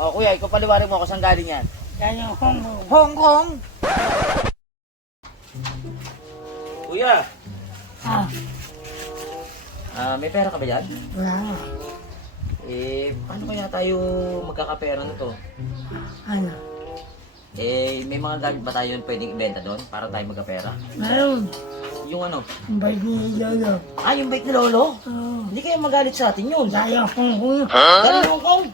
O kuya, ikaw paliwanag mo ako saan galing yan. Yan yung Hong Kong. Hong Kong? Kuya, may pera ka ba dyan? Wala nga. Paano kaya tayo magkakapera na to? Ano? May mga gamit ba tayo pwedeng ibenta doon para tayo magkapera? Meron. Yung ano? Ang bait ni Lolo. Yung bike ni Lolo? Oo. Hindi kayo magalit sa atin yun. Yan yung Hong Kong. Galing Hong Kong?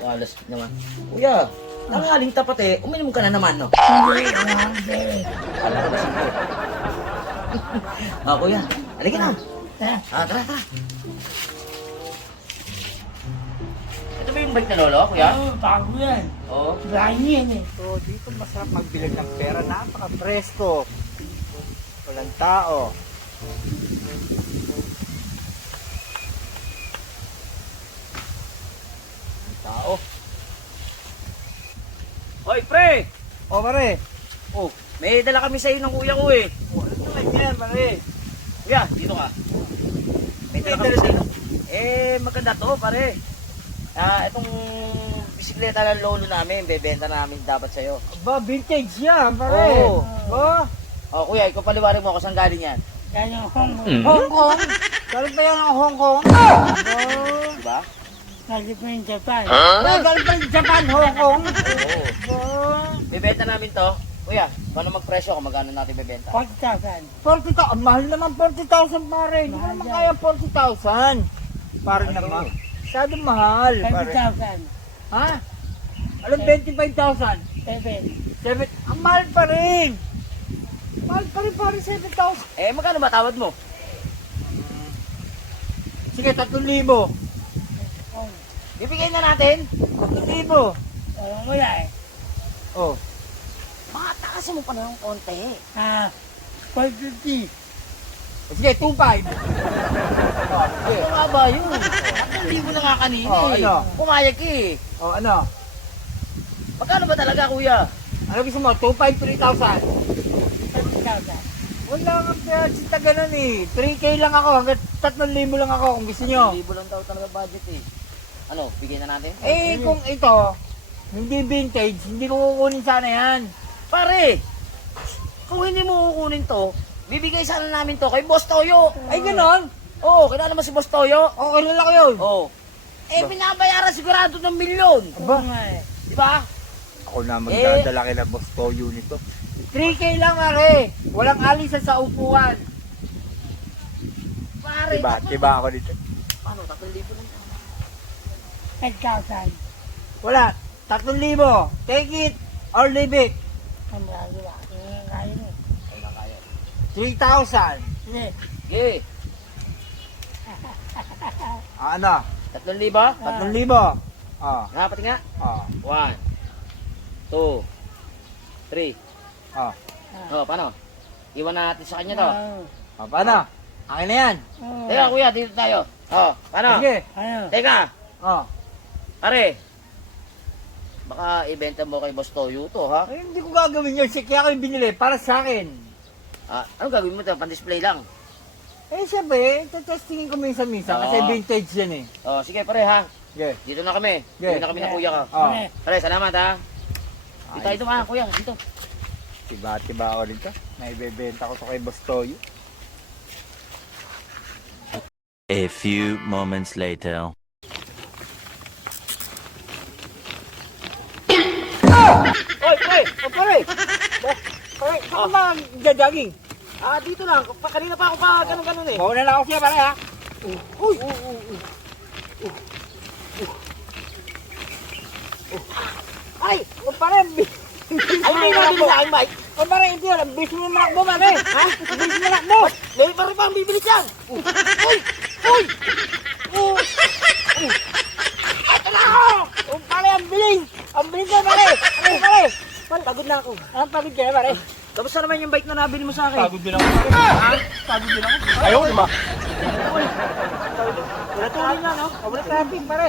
Walas naman. Kuya, tanghaling tapat uminom ka na naman, no? Hindi. Wala akong pera. Wala ka ba sige? Kuya, halika na. Tara. Tara. Ito ba yung bike ni Lolo, kuya? Oo, bago yan. Oo. Bahay niyan eh. So, dito masarap magbilag ng pera. Napaka-presko. Walang tao. Tao. Hoy, pre! O, pare. Oh, may dala kami sa ng kuya ko eh. Ano naman yan, pare? Kuya, dito ka. May dala kami sa maganda to, pare. Itong bisikleta ng lolo namin, bebenta namin dapat sa'yo. Aba, vintage yan, pare. Oo. Ba? Kuya, ikaw paliwanag mo ako saan galing yan. Yan yung Hong Kong. Hong Kong? Galing pa yan ang Hong Kong? Diba? Galing pa yung Japan. Galing pa yung Japan, Hong Kong? Oo. Ba? Bebenta namin to. Kuya, paano magpresyo kung magkano natin bebenta? 40,000. 40,000. Ang mahal naman 40,000, pare. Hindi mo Mahal naman yan. kaya 40,000. Pare naman. Masyadong mahal, pare. 20,000. Ha? Alam, 25,000. 7. Ang mahal pa rin. Mahal pa rin, pare, 7,000. Magkano ba tawad mo? Sige, 3,000. Bibigay na natin. 3,000. Wala eh. Oh. Makatakasin mo pa na ng konti. 450. Sige, 2,500. Ano nga ba yun? Hindi mo na nga kanina Ano? Pumayag ka eh. Oh, ano? Magkano ba talaga, kuya? Ano gusto mo? 2,500, 3,000. 30,000. Wala nga kaya sita ganun eh. 3K lang ako, hanggang 3,000 lang ako kung gusto nyo. Libo lang daw talaga budget eh. Ano, bigyan na natin? Kung ito, hindi vintage, hindi ko kukunin sana yan. Pare, kung hindi mo kukunin to, bibigay sana namin to kay Boss Toyo. Ay, ganon? Oo, kilala mo si Boss Toyo? Okay lang ako yun. Oo. Binabayaran sigurado ng milyon. Aba, nga eh. Di ba? ako na magdadala kay na Boss Toyo nito. 3K lang, mare. Walang alisan sa upuan. Pare, Diba ako dito? Ano, 3,000 lang. 5,000. Wala. 3,000. Take it or leave it. Ang gagawa. Kaya mo. Kailan kaya? 3,000. Sige. Okay. Ano? 3,000? 3,000. Oh. Nga, pati nga. Oh. 1, 2, 3. Oh. Paano? Iwan natin sa kanya to. Oh, paano? Akin na yan. Teka, kuya, dito tayo. Paano? Sige. Ano? Teka, Oh. pare. Baka ibenta mo kay Boss Toyo to, ha? Ay, hindi ko gagawin yun. Kaya ko yung binili para sa akin. Ano gagawin mo ito? Pan-display lang. Siyempre, testingin ko minsan-minsan kasi Oo. vintage yan eh. Sige, pare, ha? Okay. Dito na kami. Okay. Dito na kami ng kuya ka. Oh. Pare, salamat, ha? Dito, Ay. dito, ha, kuya. Dito. Tiba-tiba ako dito. Naibebenta ko to kay Boss Toyo. A few moments later. Oy, pare! Oh, pare! Pare, saan ba gagaging? Dito lang. Kanina pa ako ganun-ganun eh. Mauna lang ako siya, pare ha? Uy! Ay! Oh, pare! Ay, may nabili sa akin, Mike. Oh, pare, hindi yun. Ang bilis mo yung manakbo, pare! Ha? Ang bilis mo yung manakbo! May pare pa ang bibili dyan. Uy! Uy! Ito na ako! Oh, pare, ang bilis! Ang bilis na, pare! Pare, pare! Pagod na ako. Pagod ka na, pare? Kamusta naman yung bike na nabili mo sa akin? Pagod din ako, pare. Ha? Pagod din ako. Ayaw, di ba? Wala tuloy na, no? Wala traffic, pare.